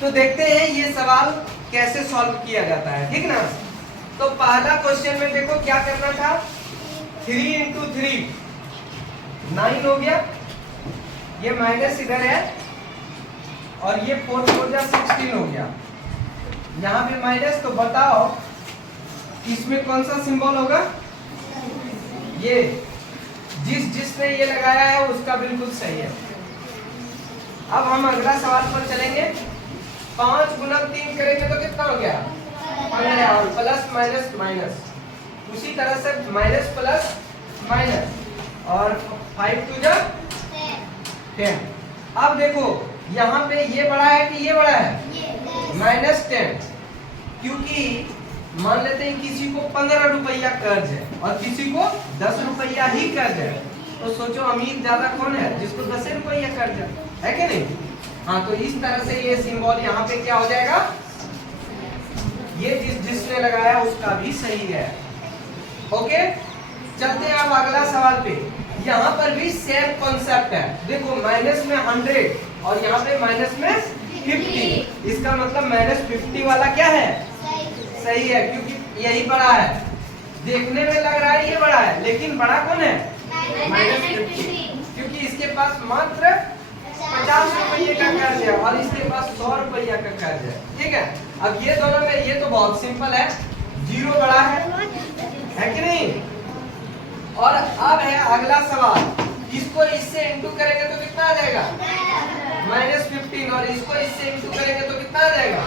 तो देखते हैं ये सवाल कैसे सॉल्व किया जाता है, ठीक ना। तो पहला क्वेश्चन में देखो क्या करना था, 3 इंटू 3 9 हो गया, ये माइनस इधर है और ये 4 4 जा 16 हो गया, यहाँ पे माइनस। तो बताओ इसमें कौन सा सिंबल होगा, ये जिसने ये लगाया है उसका बिल्कुल सही है। अब हम अगला सवाल पर चलेंगे। 5 गुना 3 करेंगे तो कितना हो गया 15, और प्लस माइनस माइनस, उसी तरह से माइनस प्लस माइनस, और 5 2 जा 10। अब देखो यहाँ पे ये बड़ा है कि ये बड़ा है, माइनस 10, क्योंकि मान लेते हैं किसी को 15 रुपया कर्ज है और किसी को 10 रुपया ही कर्ज है, तो सोचो अमीर ज्यादा कौन है, जिसको 10 रुपया कर्ज है कि नहीं। हाँ, तो इस तरह से ये सिंबल यहाँ पे क्या हो जाएगा, ये जिसने लगाया उसका भी सही है। ओके, चलते हैं अब अगला सवाल पे। यहाँ पर भी सेम कॉन्सेप्ट है। देखो माइनस में 100 और यहाँ पे माइनस में 50, इसका मतलब माइनस 50 वाला क्या है, सही है, क्योंकि यही बड़ा है। देखने में लग रहा है ये बड़ा है, लेकिन बड़ा कौन है, माइनस 50, क्योंकि इसके पास मात्र 50 रुपये का कर्ज है और इसके पास 100 रुपया का कर्ज है, ठीक है। अब ये दोनों में ये तो बहुत सिंपल है, 0 बड़ा है कि नहीं। और अब है अगला सवाल, इसको इससे इंटू करेंगे तो कितना आ जाएगा, माइनस 15, और इसको इससे इंटू करेंगे तो कितना आ जाएगा,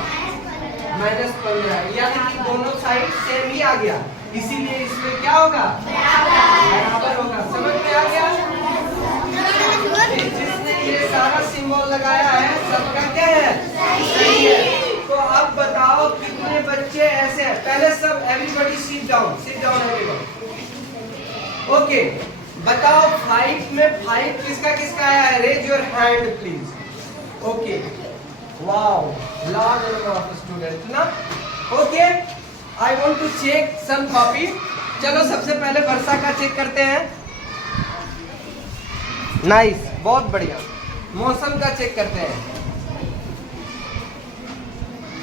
माइनस 15, यानी कि दोनों साइड सेम ही आ गया, इसीलिए इसमें क्या होगा, बराबर होगा। समझ में आ गया। जिसने ये सारा सिंबल लगाया है सबका क्या है, सही है। तो अब बताओ कितने बच्चे ऐसे हैं, पहले सब everybody sit down everybody. Okay, बताओ 5 में 5 किसका किसका आया है, raise your hand please. Okay, wow, large number of student ना। Okay, I want to check some copy. चलो सबसे पहले वर्षा का चेक करते हैं। नाइस, बहुत बढ़िया। मौसम का चेक करते हैं,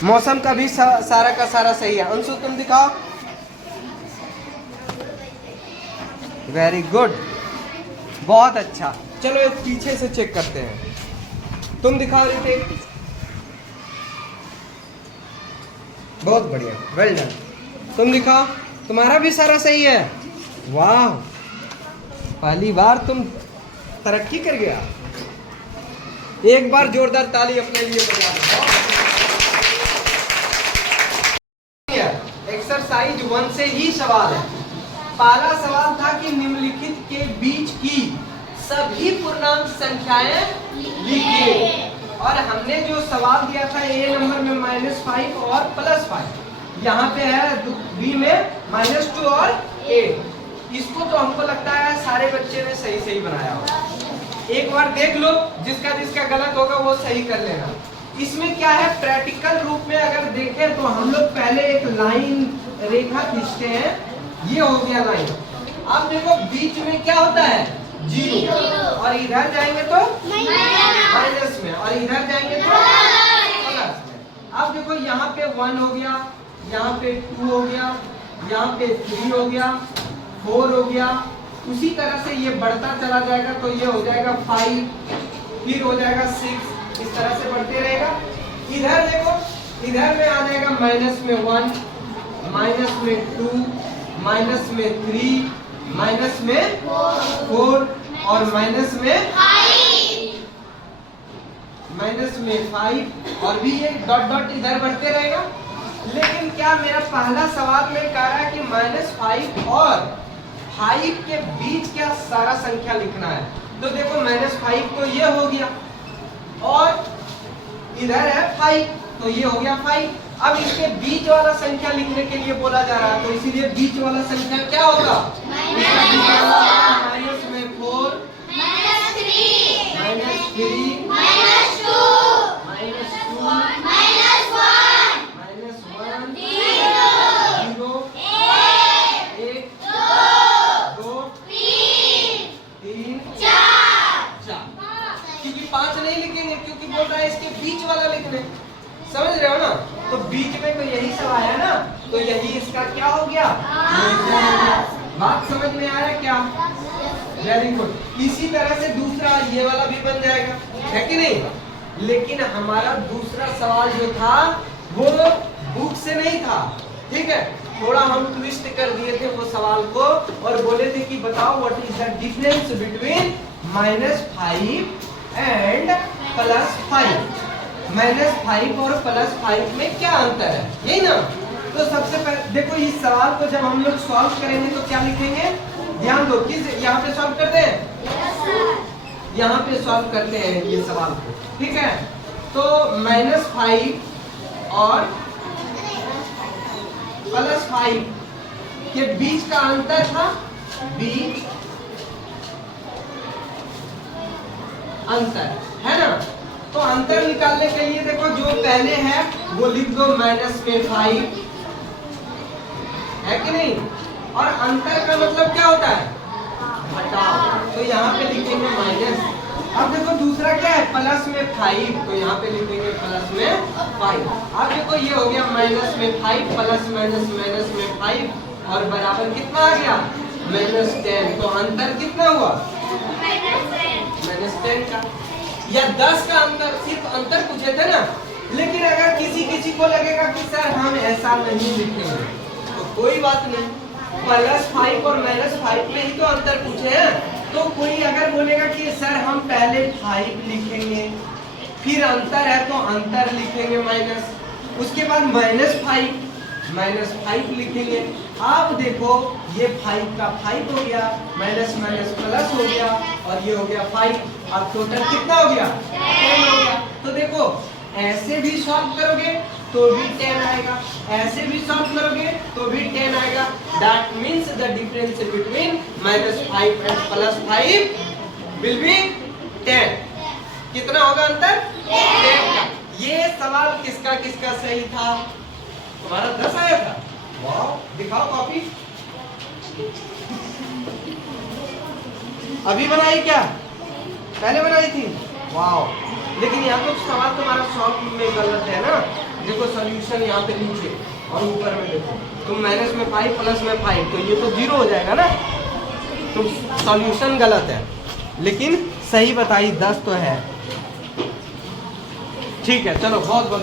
मौसम का भी सारा का सारा सही है। अंशु तुम दिखाओ, वेरी गुड, बहुत अच्छा। चलो एक पीछे से चेक करते हैं, तुम दिखाओ ऋतिक, बहुत बढ़िया, वेल डन। तुम दिखाओ, तुम्हारा भी सारा सही है, वाह, पहली बार तुम तरक्की कर गया। एक बार जोरदार ताली अपने लिए बजा दो। एक्सरसाइज 1 से ही सवाल है। पहला सवाल था कि निम्नलिखित के बीच की सभी पूर्णांक संख्याएं लिखिए, और हमने जो सवाल दिया था ए नंबर में -5 और +5, यहाँ पे है बी में -2 और 8। इसको तो हमको लगता है सारे बच्चे ने सही सही बनाया होगा। एक बार देख लो, जिसका जिसका गलत होगा वो सही कर लेना। इसमें क्या है, प्रैक्टिकल रूप में अगर देखें तो हम लोग पहले एक लाइन रेखा खींचते हैं, ये हो गया लाइन। अब देखो बीच में क्या होता है, 0, और इधर जाएंगे तो माइनस में, और इधर जाएंगे तो प्लस में। अब देखो यहाँ पे 1 हो गया, यहाँ पे 2 हो गया, यहाँ पे 3 हो गया, 4 हो गया, उसी तरह से ये बढ़ता चला जाएगा, तो ये हो जाएगा 5, फिर हो जाएगा 6, इस तरह से बढ़ते रहेगा। इधर देखो, इधर में आ जाएगा माइनस में 1, माइनस में 2, माइनस में 3, माइनस में 4, और माइनस में 5, और भी ये डॉट डॉट इधर बढ़ते रहेगा। लेकिन क्या मेरा पहला सवाल में कह रहा है कि -5 और 5 के बीच क्या सारा संख्या लिखना है, तो देखो -5 तो ये हो गया, और इधर है 5, तो ये हो गया 5। अब इसके बीच वाला संख्या लिखने के लिए बोला जा रहा है, तो इसीलिए बीच वाला संख्या क्या होगा, माइनस में 4, -3, -2, -2, -1, 0, 1, 2, 3, 4। क्योंकि 5 नहीं लिखेंगे, क्योंकि बोल रहा है इसके बीच वाला लिखने, में तो यही सब आया ना, तो यही इसका क्या हो गया, बात समझ में आया क्या? Very good. इसी तरह से दूसरा ये वाला भी बन जाएगा, है कि नहीं? लेकिन हमारा दूसरा सवाल जो था वो बुक से नहीं था, ठीक है, थोड़ा हम ट्विस्ट कर दिए थे वो सवाल को और बोले थे कि बताओ what is the difference between -5 and +5। -5 और +5 में क्या अंतर है, यही ना? तो सबसे पहले देखो इस सवाल को जब हम लोग सॉल्व करेंगे तो क्या लिखेंगे, ध्यान दो, किस यहाँ पे सॉल्व करते हैं, यहाँ पे सॉल्व करते हैं ये सवाल को, ठीक है? तो -5 और +5 के बीच का अंतर था बीच अंतर, है ना? तो अंतर निकालने के लिए देखो जो पहले है वो लिख दो -5, है कि नहीं? और अंतर का मतलब क्या होता है, घटाव, तो यहाँ पे लिखेंगे माइनस। अब देखो दूसरा क्या है, +5, तो यहाँ पे लिखेंगे +5। अब देखो ये हो गया -5 प्लस -5 और बराबर कितना आ गया, -10। तो अंतर कितना हुआ, -10 का या 10 का अंतर, सिर्फ अंतर पूछे थे ना। लेकिन अगर किसी को लगेगा कि सर हम ऐसा नहीं लिखेंगे तो कोई बात नहीं, +5 और -5 में ही तो अंतर पूछे हैं। तो कोई अगर बोलेगा कि सर हम पहले 5 लिखेंगे फिर अंतर है तो अंतर लिखेंगे माइनस, उसके बाद -5 लिखेंगे। अब देखो ये 5 का 5 हो गया, माइनस माइनस प्लस हो गया और ये हो गया 5। अब टोटल कितना हो गया, 10 हो गया। तो देखो ऐसे भी सॉल्व करोगे तो भी 10 आएगा, ऐसे भी सॉल्व करोगे तो भी 10 आएगा। That means the difference between -5 and +5 will be 10। कितना होगा अंतर, 10 का। ये सवाल किसका किसका सही था, तुम्हारा 10 आया था। वाह, दिखाओ कॉपी, अभी बनाई क्या, पहले बनाई थी, वाह। लेकिन यहाँ पे सवाल तुम्हारा सॉल्व में गलत है ना। देखो सॉल्यूशन यहाँ पे नीचे और ऊपर में देखो, तुम माइनस में 5 प्लस में 5, तो ये तो 0 हो जाएगा ना। तो सॉल्यूशन गलत है लेकिन सही बताई 10 तो है। ठीक है, चलो बहुत बहुत